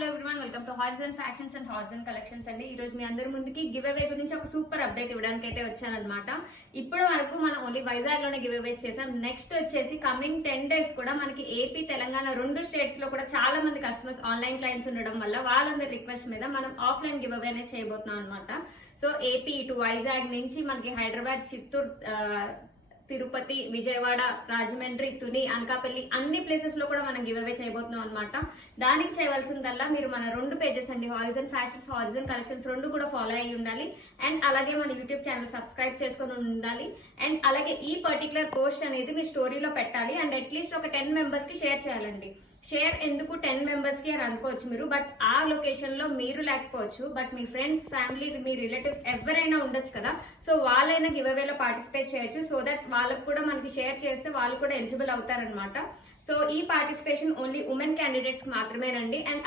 Hello everyone, welcome to horizon fashions and horizon collections అండి. ఈ రోజు మీ అందరి ముందుకి గివ్ అవే గురించి ఒక సూపర్ అప్డేట్ ఇవ్వడానికి అయితే వచ్చానన్నమాట. ఇప్పటి వరకు మనం ఓన్లీ వైజాగ్ లోనే గివ్ అవేస్ చేసాం. నెక్స్ట్ వచ్చేసి కమింగ్ 10 days కూడా మనకి ఏపీ తెలంగాణ రెండు స్టేట్స్ లో కూడా చాలా మంది కస్టమర్స్ ఆన్లైన్ క్లయింట్స్ ఉండడం వల్ల వాళ్ళందరి రిక్వెస్ట్ మీద మనం ఆఫ్లైన్ గివ్ అవే అనేది చేయబోతున్నాం అనమాట. సో ఏపీ ఇటు వైజాగ్ నుంచి మనకి హైదరాబాద్, చిత్తూరు, తిరుపతి, విజయవాడ, రాజమండ్రి, తుని, అనకాపల్లి అన్ని ప్లేసెస్ లో కూడా మనం గివ్ అవే చేయబోతున్నాం అనమాట. దానికి చేయవలసిందల్లా మీరు మన రెండు పేజెస్ అండి, హారిజన్ ఫ్యాషన్స్, హారిజన్ కలెక్షన్స్ రెండు కూడా ఫాలో అయ్యి ఉండాలి. అండ్ అలాగే మన యూట్యూబ్ ఛానల్ సబ్స్క్రైబ్ చేసుకొని ఉండాలి. అండ్ అలాగే ఈ పర్టికులర్ పోస్ట్ అనేది మీ స్టోరీలో పెట్టాలి. అండ్ అట్లీస్ట్ ఒక 10 members కి షేర్ చేయాలండి. షేర్ ఎందుకు 10 members కి అని అనుకోవచ్చు మీరు, బట్ ఆ లొకేషన్ లో మీరు లేకపోవచ్చు, but me friends, family, me relatives ఎవరైనా ఉండొచ్చు కదా. సో వాళ్ళైనా గివ్ అవేలో పార్టిసిపేట్ చేయొచ్చు. సో దట్ వాళ్ళకు కూడా మనకి షేర్ చేస్తే వాళ్ళు కూడా ఎలిజిబుల్ అవుతారనమాట. సో ఈ పార్టిసిపేషన్ ఓన్లీ ఉమెన్ క్యాండిడేట్స్ కి మాత్రమేనండి. అండ్